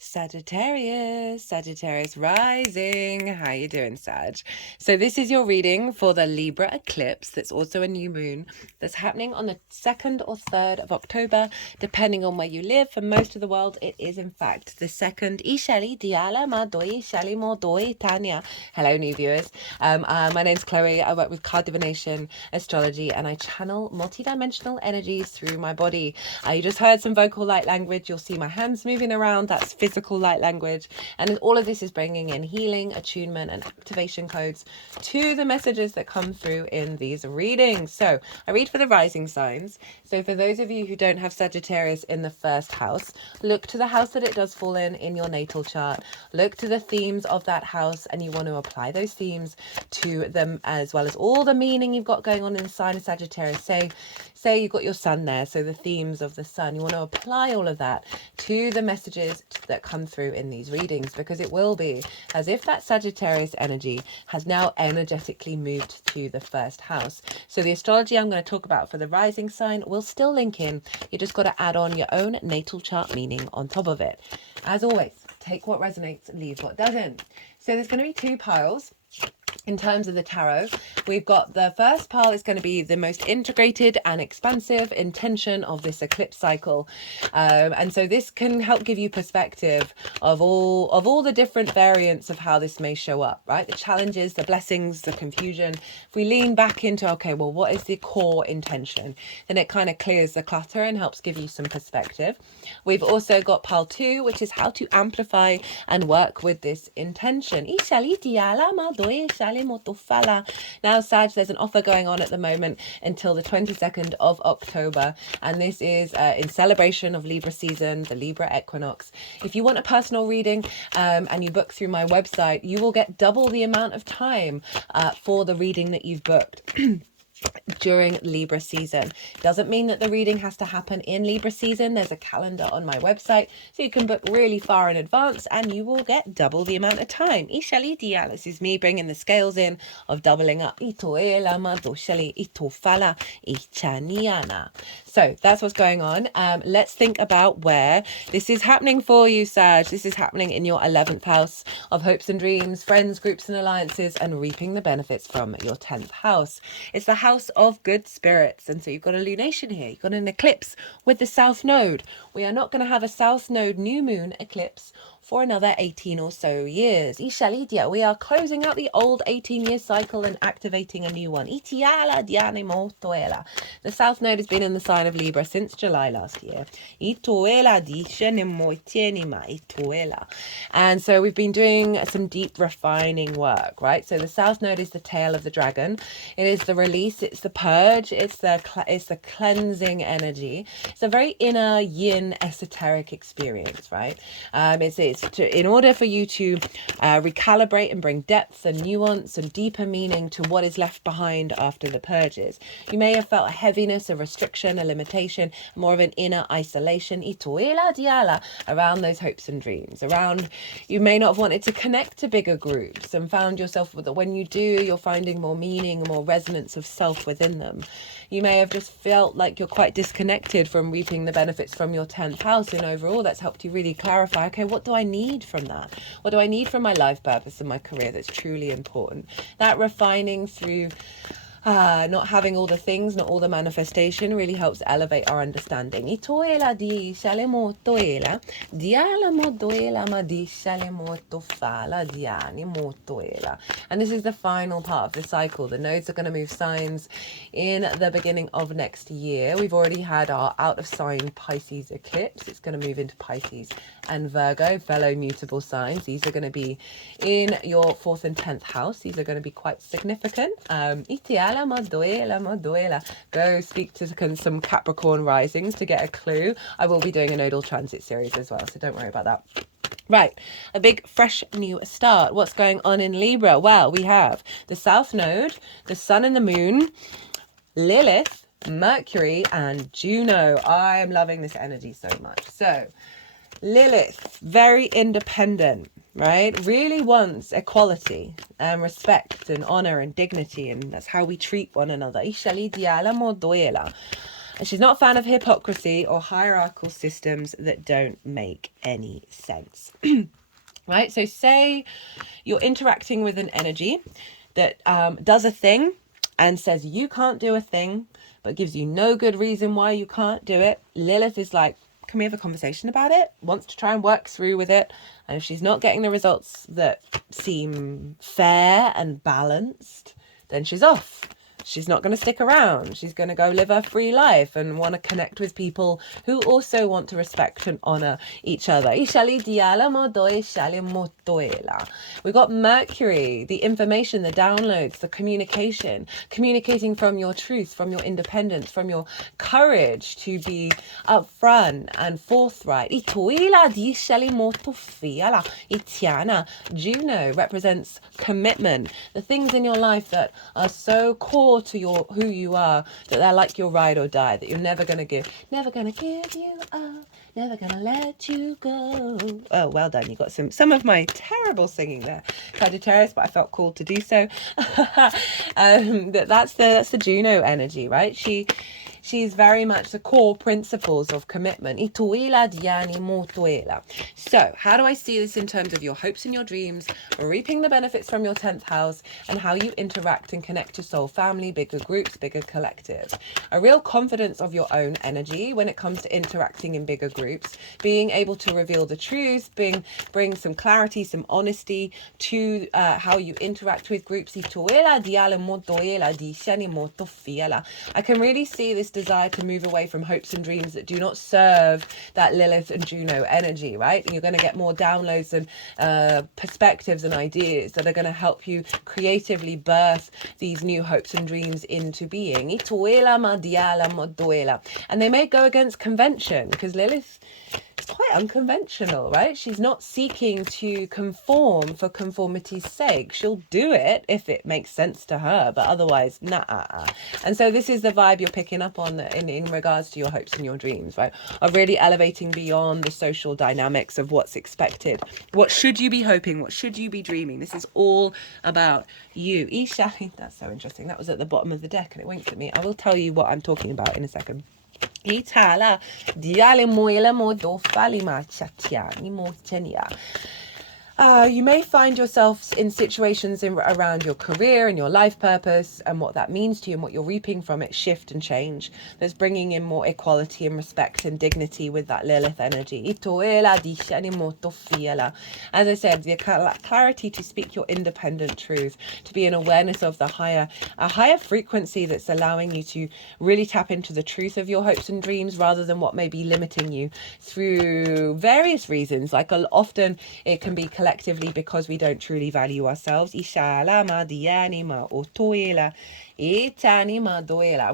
Sagittarius rising. How you doing, Sag? So this is your reading for the Libra eclipse. That's also a new moon that's happening on the 2nd or 3rd of October, depending on where you live. For most of the world, it is in fact the 2nd. Hello, new viewers. My name's Chloe. I work with card divination, astrology, and I channel multidimensional energies through my body. You just heard some vocal light language. You'll see my hands moving around. That's physical light language. And all of this is bringing in healing, attunement, and activation codes to the messages that come through in these readings. So I read for the rising signs. So for those of you who don't have Sagittarius in the first house, look to the house that it does fall in your natal chart. Look to the themes of that house, and you want to apply those themes to them, as well as all the meaning you've got going on in the sign of Sagittarius. Say you've got your sun there, so the themes of the sun, you want to apply all of that to the messages that come through in these readings, because it will be as if that Sagittarius energy has now energetically moved to the first house. So the astrology I'm going to talk about for the rising sign will still link in. You just got to add on your own natal chart meaning on top of it. As always, take what resonates, leave what doesn't. So there's going to be two piles. In terms of the tarot, we've got the first pile is going to be the most integrated and expansive intention of this eclipse cycle, and so this can help give you perspective of all the different variants of how this may show up, right? The challenges, the blessings, the confusion. If we lean back into, okay, well, what is the core intention, then it kind of clears the clutter and helps give you some perspective. We've also got pile 2, which is how to amplify and work with this intention. Now, Sag, there's an offer going on at the moment until the 22nd of October, and this is in celebration of Libra season, the Libra equinox. If you want a personal reading and you book through my website, you will get double the amount of time for the reading that you've booked. During Libra season. Doesn't mean that the reading has to happen in Libra season. There's a calendar on my website, so you can book really far in advance and you will get double the amount of time. This is me bringing the scales in of doubling up. So that's what's going on. Let's think about where this is happening for you, Sag. This is happening in your 11th house of hopes and dreams, friends, groups and alliances, and reaping the benefits from your 10th house. It's the house of good spirits. And so you've got a lunation here. You've got an eclipse with the south node. We are not going to have a south node new moon eclipse for another 18 or so years. We are closing out the old 18-year cycle and activating a new one. The south node has been in the sign of Libra since July last year. And so we've been doing some deep refining work, right? So the south node is the tail of the dragon. It is the release, it's the purge, it's the cleansing energy. It's a very inner yin esoteric experience, right? In order for you to recalibrate and bring depth and nuance and deeper meaning to what is left behind after the purges. You may have felt a heaviness, a restriction, a limitation, more of an inner isolation around those hopes and dreams. You may not have wanted to connect to bigger groups and found yourself that when you do, you're finding more meaning, more resonance of self within them. You may have just felt like you're quite disconnected from reaping the benefits from your 10th house, and overall that's helped you really clarify, okay, what do I need from that? What do I need from my life purpose and my career that's truly important? That refining through not having all the things, not all the manifestation, really helps elevate our understanding. And this is the final part of the cycle. The nodes are going to move signs in the beginning of next year. We've already had our out of sign Pisces eclipse. It's going to move into Pisces and Virgo, fellow mutable signs. These are going to be in your 4th and 10th house. These are going to be quite significant. Go speak to some Capricorn risings to get a clue. I will be doing a nodal transit series as well, so don't worry about that. Right, a big fresh new start. What's going on in Libra? Well, we have the south node, the sun and the moon, Lilith, Mercury and Juno. I am loving this energy so much. So Lilith, very independent, right? Really wants equality and respect and honor and dignity, and that's how we treat one another. And she's not a fan of hypocrisy or hierarchical systems that don't make any sense. Right? So say you're interacting with an energy that does a thing and says you can't do a thing, but gives you no good reason why you can't do it. Lilith is like, can we have a conversation about it? Wants to try and work through with it. And if she's not getting the results that seem fair and balanced, then she's off. She's not going to stick around. She's going to go live her free life and want to connect with people who also want to respect and honor each other. We got Mercury, the information, the downloads, the communication, communicating from your truth, from your independence, from your courage to be upfront and forthright. Juno represents commitment, the things in your life that are so core to who you are, that they're like your ride or die, that you're never gonna give you up, never gonna let you go. Oh, well done. You got some of my terrible singing there, Sagittarius, but I felt called to do so. That's the Juno energy, right? She's very much the core principles of commitment. So how do I see this in terms of your hopes and your dreams, reaping the benefits from your 10th house, and how you interact and connect to soul family, bigger groups, bigger collectives? A real confidence of your own energy when it comes to interacting in bigger groups, being able to reveal the truth, bring some clarity, some honesty to how you interact with groups. I can really see this desire to move away from hopes and dreams that do not serve that Lilith and Juno energy, right? And you're going to get more downloads and perspectives and ideas that are going to help you creatively birth these new hopes and dreams into being. And they may go against convention because Lilith is quite unconventional, right? She's not seeking to conform for conformity's sake. She'll do it if it makes sense to her, but otherwise, nah. And so this is the vibe you're picking up on in regards to your hopes and your dreams, right? Of really elevating beyond the social dynamics of what's expected. What should you be hoping? What should you be dreaming? This is all about you. Ishali, that's so interesting. That was at the bottom of the deck and it winked at me. I will tell you what I'm talking about in a second. Itala diale moela mo do falima chatia ni mo tenia. You may find yourself in situations around your career and your life purpose and what that means to you and what you're reaping from it shift and change. There's bringing in more equality and respect and dignity with that Lilith energy. As I said, the clarity to speak your independent truth, to be an awareness of a higher frequency that's allowing you to really tap into the truth of your hopes and dreams rather than what may be limiting you through various reasons. Like often it can be collectively because we don't truly value ourselves. And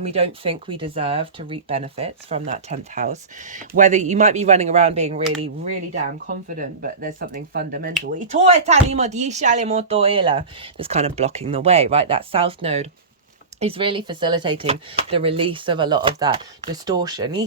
we don't think we deserve to reap benefits from that 10th house. Whether you might be running around being really, really damn confident, but there's something fundamental that's kind of blocking the way, right? That south node is really facilitating the release of a lot of that distortion. Now,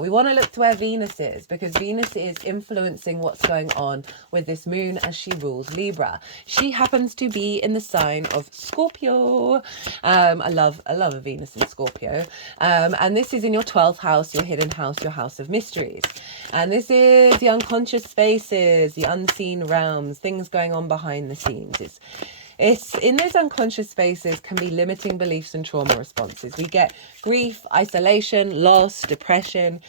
we want to look to where Venus is, because Venus is influencing what's going on with this moon as she rules Libra. She happens to be in the sign of Scorpio. I love a Venus in Scorpio. And this is in your 12th house, your hidden house, your house of mysteries. And this is the unconscious spaces, the unseen realms, things going on behind the scenes. It's in those unconscious spaces can be limiting beliefs and trauma responses. We get grief, isolation, loss, depression,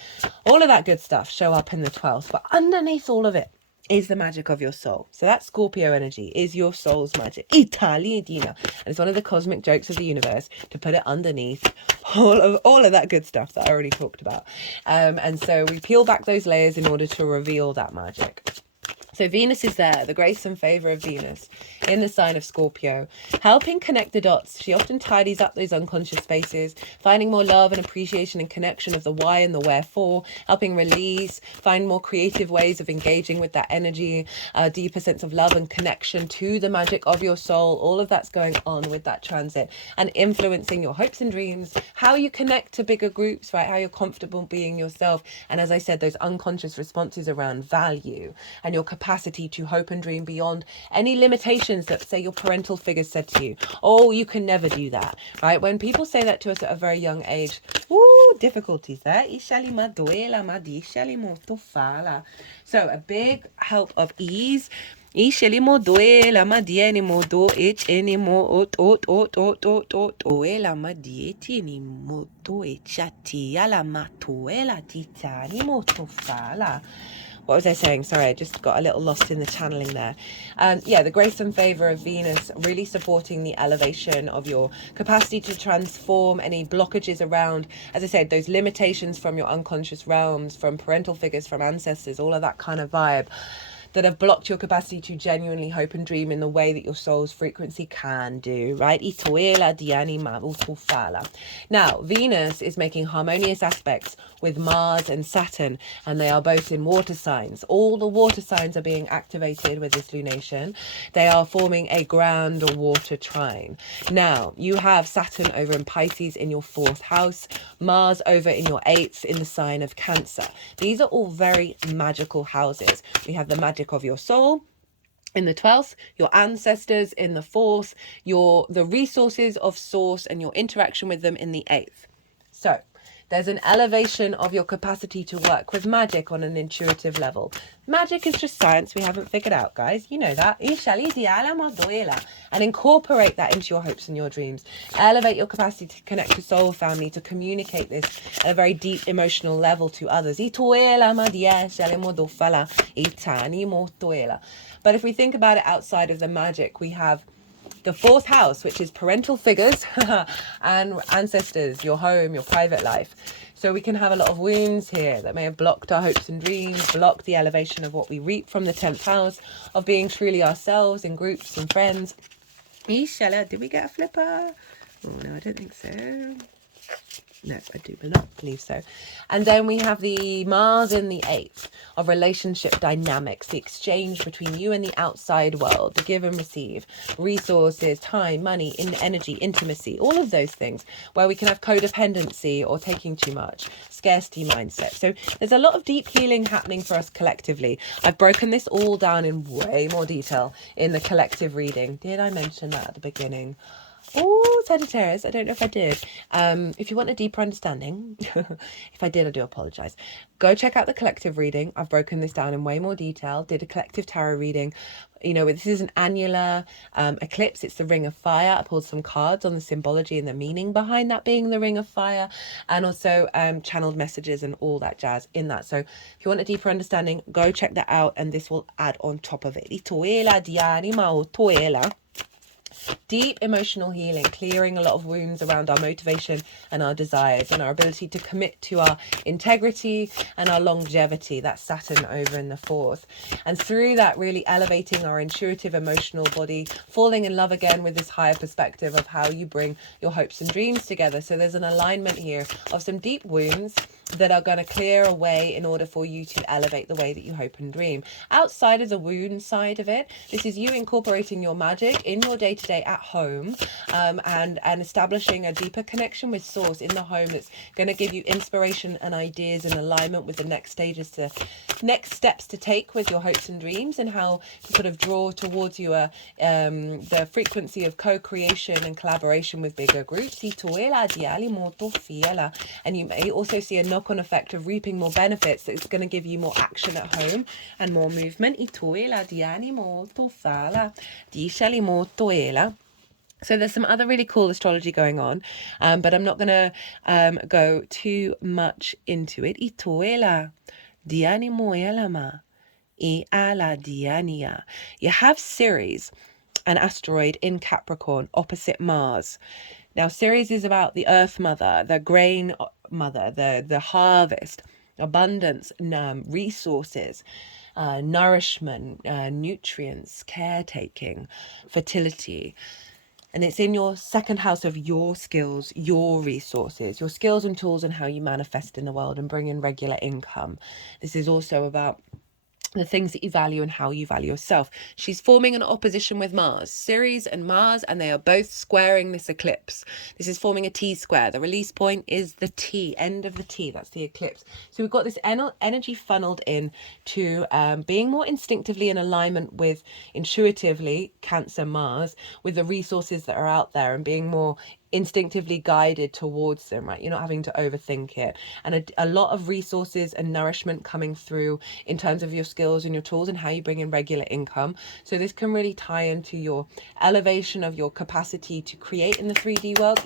all of that good stuff show up in the 12th. But underneath all of it is the magic of your soul. So that Scorpio energy is your soul's magic. Italiadina. And it's one of the cosmic jokes of the universe to put it underneath all of that good stuff that I already talked about. And so we peel back those layers in order to reveal that magic. So Venus is there, the grace and favor of Venus in the sign of Scorpio, helping connect the dots. She often tidies up those unconscious spaces, finding more love and appreciation and connection of the why and the wherefore, helping release, find more creative ways of engaging with that energy, a deeper sense of love and connection to the magic of your soul. All of that's going on with that transit and influencing your hopes and dreams, how you connect to bigger groups, right? How you're comfortable being yourself. And as I said, those unconscious responses around value and your capacity capacity to hope and dream beyond any limitations that, say, your parental figures said to you. Oh, you can never do that, right? When people say that to us at a very young age, ooh, difficulties there. So a big help of ease. Isheli mo duela ma dieni mo do ich any mo ot oela ma dieti ni mo do chati ala ma tuela titani mo tofala. What was I saying? Sorry, I just got a little lost in the channeling there. Yeah, the grace and favor of Venus really supporting the elevation of your capacity to transform any blockages around, as I said, those limitations from your unconscious realms, from parental figures, from ancestors, all of that kind of vibe that have blocked your capacity to genuinely hope and dream in the way that your soul's frequency can do, right? Now, Venus is making harmonious aspects with Mars and Saturn, and they are both in water signs. All the water signs are being activated with this lunation. They are forming a grand water trine. Now, you have Saturn over in Pisces in your 4th house, Mars over in your 8th in the sign of Cancer. These are all very magical houses. We have the magic of your soul in the 12th, your ancestors in the 4th, the resources of source and your interaction with them in the 8th. So there's an elevation of your capacity to work with magic on an intuitive level. Magic is just science we haven't figured out, guys. You know that. And incorporate that into your hopes and your dreams. Elevate your capacity to connect to soul family, to communicate this at a very deep emotional level to others. But if we think about it outside of the magic, we have the 4th house, which is parental figures and ancestors, your home, your private life. So we can have a lot of wounds here that may have blocked our hopes and dreams, blocked the elevation of what we reap from the 10th house, of being truly ourselves in groups and friends. Inshallah, did we get a flipper? Oh, no, I don't think so. No, I do not believe so. And then we have the Mars in the 8th of relationship dynamics, the exchange between you and the outside world, the give and receive, resources, time, money, energy, intimacy, all of those things where we can have codependency or taking too much, scarcity mindset. So there's a lot of deep healing happening for us collectively. I've broken this all down in way more detail in the collective reading. Did I mention that at the beginning? Oh, Sagittarius, I don't know if I did. If you want a deeper understanding, if I did, I do apologize. Go check out the collective reading. I've broken this down in way more detail. Did a collective tarot reading. You know, this is an annular eclipse. It's the Ring of Fire. I pulled some cards on the symbology and the meaning behind that being the Ring of Fire, and also channeled messages and all that jazz in that. So if you want a deeper understanding, go check that out, and this will add on top of it. Deep emotional healing, clearing a lot of wounds around our motivation and our desires and our ability to commit to our integrity and our longevity. That's Saturn over in the 4th. And through that, really elevating our intuitive emotional body, falling in love again with this higher perspective of how you bring your hopes and dreams together. So there's an alignment here of some deep wounds that are going to clear away in order for you to elevate the way that you hope and dream. Outside of the wound side of it, this is you incorporating your magic in your day-to-day at home, and establishing a deeper connection with source in the home that's going to give you inspiration and ideas in alignment with the next steps to take with your hopes and dreams, and how to sort of draw towards you the frequency of co-creation and collaboration with bigger groups. And you may also see a knock-on effect of reaping more benefits that's going to give you more action at home and more movement. So there's some other really cool astrology going on, but I'm not going to go too much into it. You have Ceres, an asteroid in Capricorn opposite Mars. Now, Ceres is about the earth mother, the grain mother, the harvest, abundance, resources, nourishment, nutrients, caretaking, fertility. And it's in your 2nd house of your skills, your resources, your skills and tools, and how you manifest in the world and bring in regular income. This is also about the things that you value and how you value yourself. She's forming an opposition with Mars, Ceres and Mars, and they are both squaring this eclipse. This is forming a T square. The release point is the T, end of the T. That's the eclipse. So we've got this energy funneled in to being more instinctively in alignment with, intuitively, Cancer Mars, with the resources that are out there, and being more instinctively guided towards them, right? You're not having to overthink it. And a lot of resources and nourishment coming through in terms of your skills and your tools and how you bring in regular income. So this can really tie into your elevation of your capacity to create in the 3D world,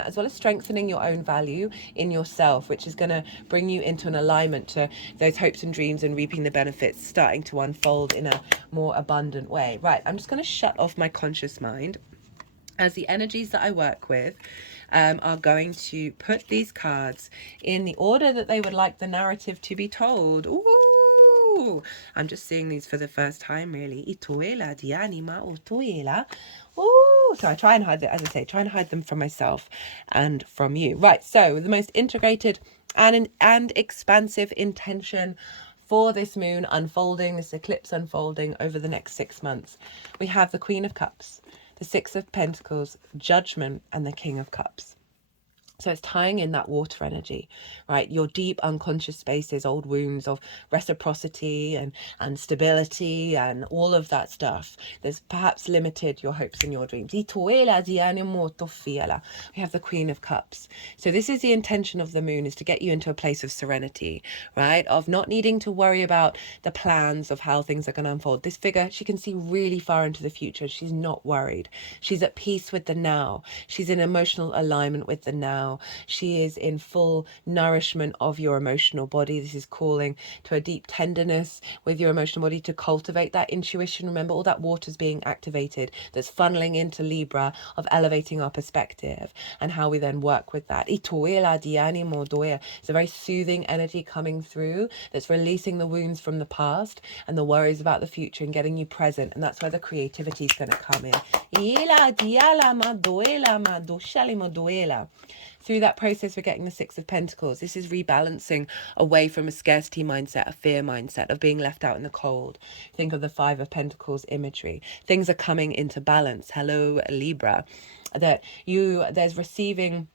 as well as strengthening your own value in yourself, which is going to bring you into an alignment to those hopes and dreams and reaping the benefits starting to unfold in a more abundant way. Right, I'm just going to shut off my conscious mind, as the energies that I work with are going to put these cards in the order that they would like the narrative to be told. Ooh, I'm just seeing these for the first time, really. Ituela, dianima, utuela. Ooh, so I try and hide them, as I say, try and hide them from myself and from you. Right, so the most integrated and expansive intention for this moon unfolding, this eclipse unfolding over the next 6 months. We have the Queen of Cups, the Six of Pentacles, Judgment, and the King of Cups. So it's tying in that water energy, right? Your deep unconscious spaces, old wounds of reciprocity and stability and all of that stuff that's perhaps limited your hopes and your dreams. We have the Queen of Cups. So this is the intention of the moon, is to get you into a place of serenity, right? Of not needing to worry about the plans of how things are going to unfold. This figure, she can see really far into the future. She's not worried. She's at peace with the now. She's in emotional alignment with the now. She is in full nourishment of your emotional body. This is calling to a deep tenderness with your emotional body to cultivate that intuition. Remember, all that water's being activated that's funneling into Libra, of elevating our perspective and how we then work with that. It's a very soothing energy coming through that's releasing the wounds from the past and the worries about the future and getting you present. And that's where the creativity is going to come in. Through that process, we're getting the Six of Pentacles. This is rebalancing away from a scarcity mindset, a fear mindset of being left out in the cold. Think of the Five of Pentacles imagery. Things are coming into balance. Hello, Libra. There's receiving.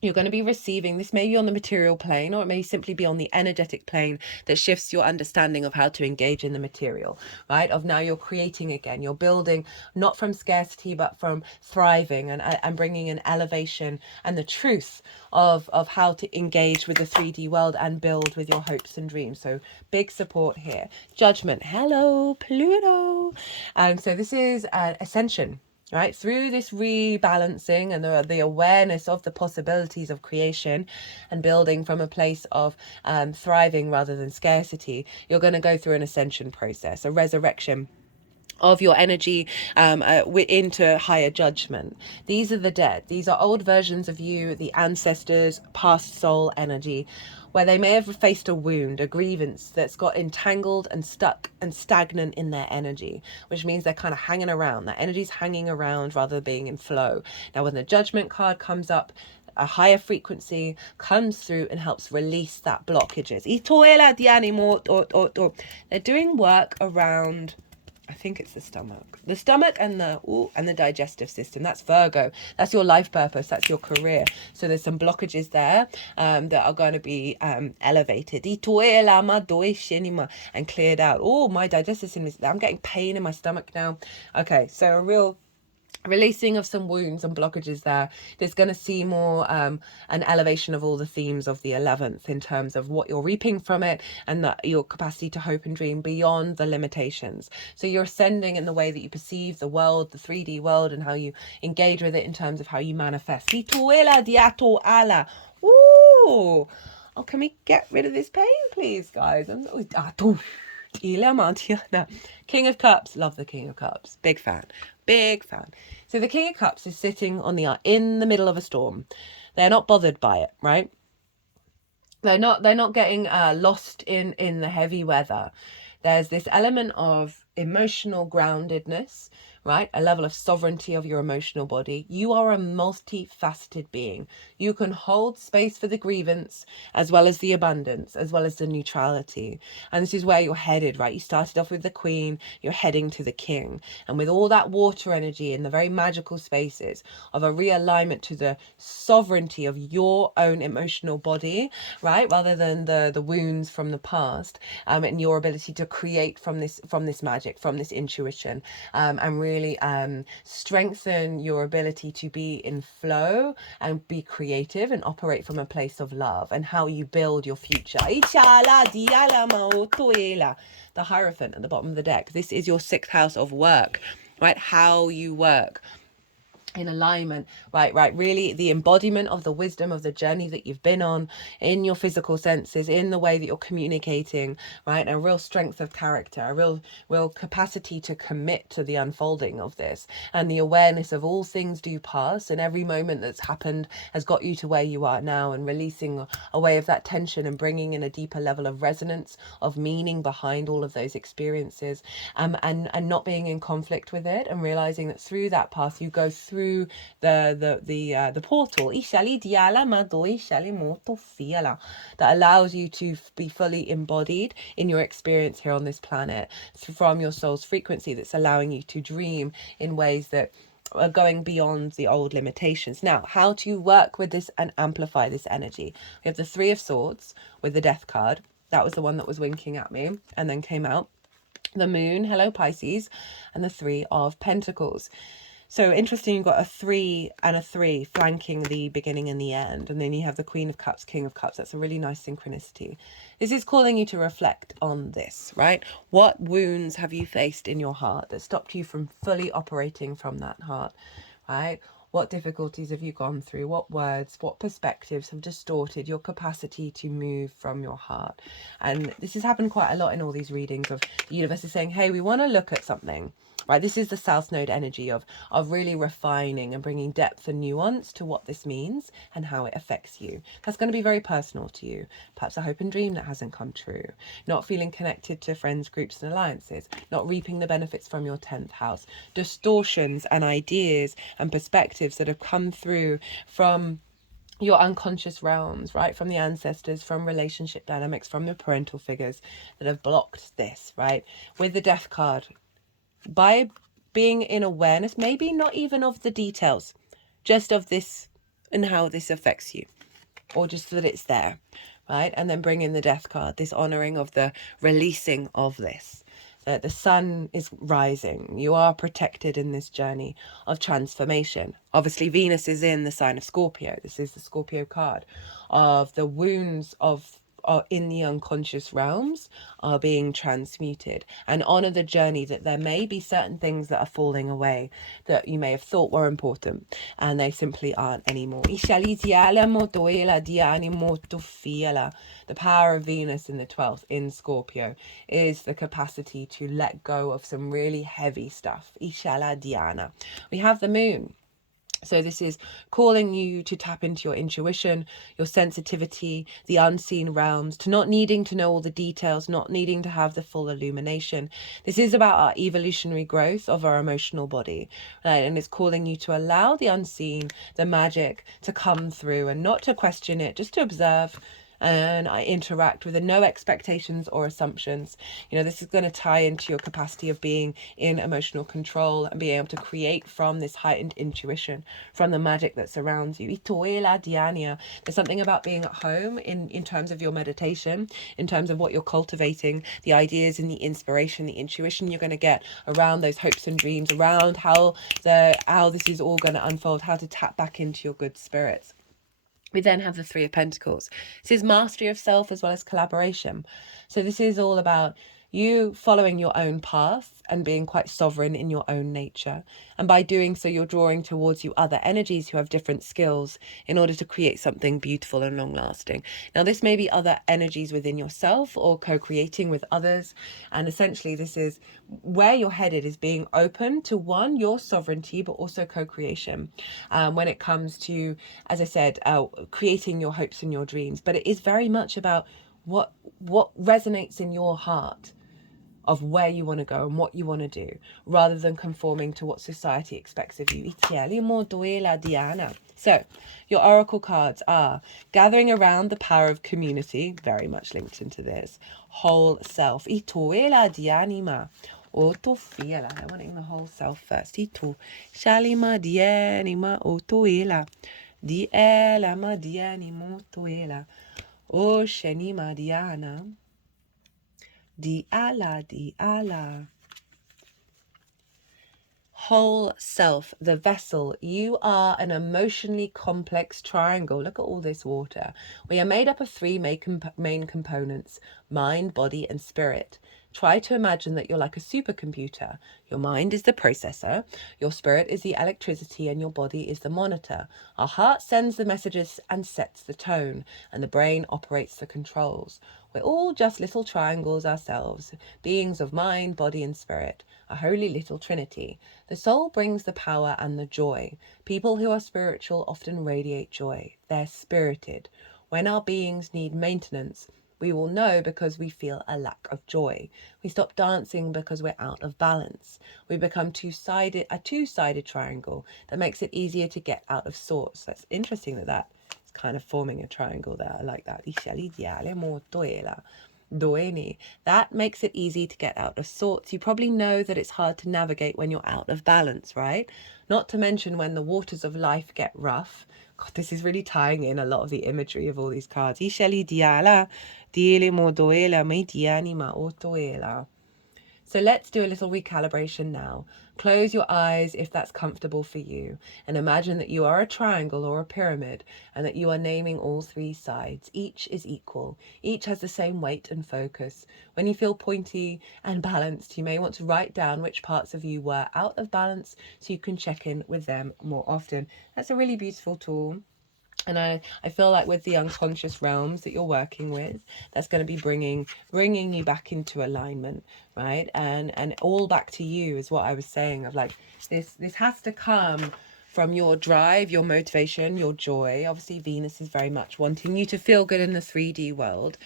You're going to be receiving, this may be on the material plane, or it may simply be on the energetic plane that shifts your understanding of how to engage in the material, right? Of now you're creating again, you're building not from scarcity, but from thriving and bringing an elevation and the truth of how to engage with the 3D world and build with your hopes and dreams. So big support here. Judgment. Hello, Pluto. So this is ascension. Right, through this rebalancing and the awareness of the possibilities of creation and building from a place of thriving rather than scarcity, you're going to go through an ascension process, a resurrection of your energy into higher judgment. These are the dead. These are old versions of you, the ancestors, past soul energy, where they may have faced a wound, a grievance that's got entangled and stuck and stagnant in their energy, which means they're kind of hanging around. That energy's hanging around rather than being in flow. Now, when the Judgment card comes up, a higher frequency comes through and helps release that blockages. They're doing work around, I think it's the stomach and the digestive system. That's Virgo. That's your life purpose. That's your career. So there's some blockages there that are going to be elevated and cleared out. Oh, my digestive system I'm getting pain in my stomach now. Okay, so a real releasing of some wounds and blockages there. There's going to see more an elevation of all the themes of the 11th in terms of what you're reaping from it and your capacity to hope and dream beyond the limitations. So you're ascending in the way that you perceive the world, the 3D world, and how you engage with it in terms of how you manifest. Ooh. Oh, can we get rid of this pain, please, guys? King of Cups. Love the King of Cups. Big fan. So the King of Cups is sitting in the middle of a storm. They're not bothered by it, right? They're not getting lost in the heavy weather. There's this element of emotional groundedness, right? A level of sovereignty of your emotional body. You are a multifaceted being. You can hold space for the grievance as well as the abundance, as well as the neutrality. And this is where you're headed, right? You started off with the Queen, you're heading to the King. And with all that water energy in the very magical spaces of a realignment to the sovereignty of your own emotional body, right? Rather than the wounds from the past, and your ability to create from this magic, from this intuition, and really strengthen your ability to be in flow and be creative and operate from a place of love and how you build your future. The Hierophant at the bottom of the deck. This is your 6th house of work, right? How you work in alignment, right, really the embodiment of the wisdom of the journey that you've been on in your physical senses, in the way that you're communicating, right, a real strength of character, a real capacity to commit to the unfolding of this, and the awareness of all things do pass, and every moment that's happened has got you to where you are now, and releasing away of that tension and bringing in a deeper level of resonance, of meaning behind all of those experiences, and not being in conflict with it, and realizing that through that path you go through the portal that allows you to be fully embodied in your experience here on this planet from your soul's frequency, that's allowing you to dream in ways that are going beyond the old limitations. Now, how to work with this and amplify this energy? We have the 3 of Swords with the Death card. That was the one that was winking at me and then came out. The Moon, hello Pisces, and the 3 of Pentacles. So interesting, you've got a 3 and a 3 flanking the beginning and the end. And then you have the Queen of Cups, King of Cups. That's a really nice synchronicity. This is calling you to reflect on this, right? What wounds have you faced in your heart that stopped you from fully operating from that heart, right? What difficulties have you gone through? What words, what perspectives have distorted your capacity to move from your heart? And this has happened quite a lot in all these readings of the universe is saying, hey, we want to look at something, right? This is the South Node energy of really refining and bringing depth and nuance to what this means and how it affects you. That's going to be very personal to you. Perhaps a hope and dream that hasn't come true. Not feeling connected to friends, groups and alliances. Not reaping the benefits from your 10th house. Distortions and ideas and perspectives that have come through from your unconscious realms, right? From the ancestors, from relationship dynamics, from your parental figures that have blocked this, right? With the Death card, by being in awareness, maybe not even of the details, just of this and how this affects you, or just that it's there, right? And then bring in the Death card, this honoring of the releasing of this. That the sun is rising. You are protected in this journey of transformation. Obviously, Venus is in the sign of Scorpio. This is the Scorpio card of the wounds of in the unconscious realms are being transmuted, and honor the journey that there may be certain things that are falling away that you may have thought were important and they simply aren't anymore. The power of Venus in the 12th in Scorpio is the capacity to let go of some really heavy stuff. We have the Moon. So this is calling you to tap into your intuition, your sensitivity, the unseen realms, to not needing to know all the details, not needing to have the full illumination. This is about our evolutionary growth of our emotional body, right? And it's calling you to allow the unseen, the magic to come through and not to question it, just to observe and I interact with no expectations or assumptions. You know, this is going to tie into your capacity of being in emotional control and being able to create from this heightened intuition, from the magic that surrounds you. There's something about being at home in terms of your meditation, in terms of what you're cultivating, the ideas and the inspiration, the intuition you're going to get around those hopes and dreams, around how this is all going to unfold, how to tap back into your good spirits. We then have the 3 of Pentacles. This is mastery of self as well as collaboration. So this is all about you following your own path and being quite sovereign in your own nature. And by doing so, you're drawing towards you other energies who have different skills in order to create something beautiful and long lasting. Now, this may be other energies within yourself or co-creating with others. And essentially, this is where you're headed, is being open to one, your sovereignty, but also co-creation when it comes to, as I said, creating your hopes and your dreams. But it is very much about what resonates in your heart. of where you want to go and what you want to do, rather than conforming to what society expects of you. So, your oracle cards are gathering around the power of community, very much linked into this, whole self. I'm wanting the whole self first. Shalima dianima otoela. Diela ma dianimo toela. O shenima diana. Di ala. Whole self, the vessel. You are an emotionally complex triangle. Look at all this water. We are made up of three main components: mind, body, and spirit. Try to imagine that you're like a supercomputer. Your mind is the processor, your spirit is the electricity, and your body is the monitor. Our heart sends the messages and sets the tone, and the brain operates the controls. We're all just little triangles ourselves, beings of mind, body, and spirit, a holy little trinity. The soul brings the power and the joy. People who are spiritual often radiate joy. They're spirited. When our beings need maintenance, we will know because we feel a lack of joy. We stop dancing because we're out of balance. We become a two-sided triangle that makes it easier to get out of sorts. That's interesting that it's kind of forming a triangle there. I like that. That makes it easy to get out of sorts. You probably know that it's hard to navigate when you're out of balance, right? Not to mention when the waters of life get rough. God, this is really tying in a lot of the imagery of all these cards. So let's do a little recalibration now. Close your eyes if that's comfortable for you, and imagine that you are a triangle or a pyramid and that you are naming all three sides. Each is equal. Each has the same weight and focus. When you feel pointy and balanced, you may want to write down which parts of you were out of balance so you can check in with them more often. That's a really beautiful tool. And I feel like with the unconscious realms that you're working with, that's going to be bringing you back into alignment, right? And all back to you is what I was saying, of like, this has to come from your drive, your motivation, your joy. Obviously, Venus is very much wanting you to feel good in the 3D world.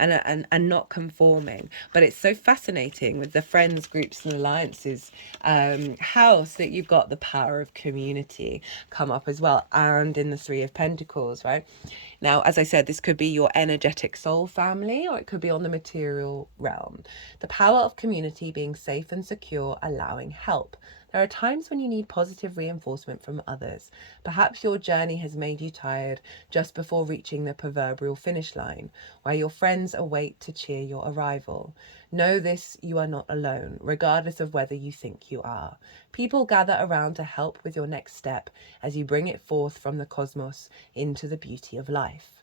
And not conforming. But it's so fascinating with the friends, groups and alliances house that you've got the power of community come up as well, and in the Three of Pentacles, right? Now, as I said, this could be your energetic soul family, or it could be on the material realm. The power of community, being safe and secure, allowing help. There are times when you need positive reinforcement from others. Perhaps your journey has made you tired just before reaching the proverbial finish line, where your friends await to cheer your arrival. Know this, you are not alone, regardless of whether you think you are. People gather around to help with your next step as you bring it forth from the cosmos into the beauty of life.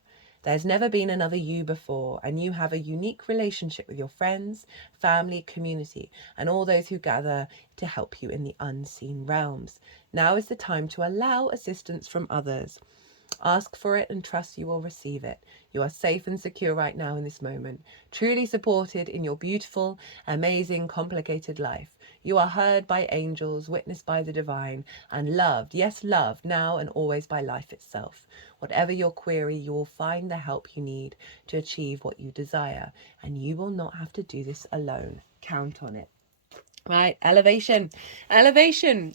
There's never been another you before, and you have a unique relationship with your friends, family, community, and all those who gather to help you in the unseen realms. Now is the time to allow assistance from others. Ask for it and trust you will receive it. You are safe and secure right now in this moment, truly supported in your beautiful, amazing, complicated life. You are heard by angels, witnessed by the divine, and loved, yes, loved, now and always by life itself. Whatever your query, you will find the help you need to achieve what you desire, and you will not have to do this alone. Count on it. Right, elevation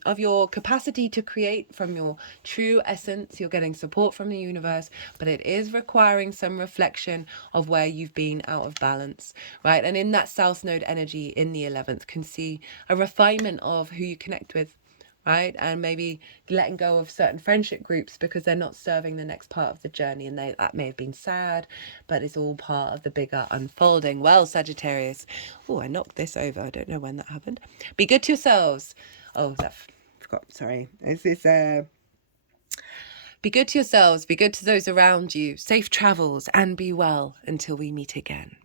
of your capacity to create from your true essence. You're getting support from the universe, but it is requiring some reflection of where you've been out of balance, right? And in that South Node energy in the 11th can see a refinement of who you connect with, right? And maybe letting go of certain friendship groups because they're not serving the next part of the journey, and that may have been sad, but it's all part of the bigger unfolding. Well, Sagittarius, oh, I knocked this over. I don't know when that happened. Be good to yourselves. Oh, that forgot. Sorry. Is this Be good to yourselves. Be good to those around you. Safe travels, and be well until we meet again.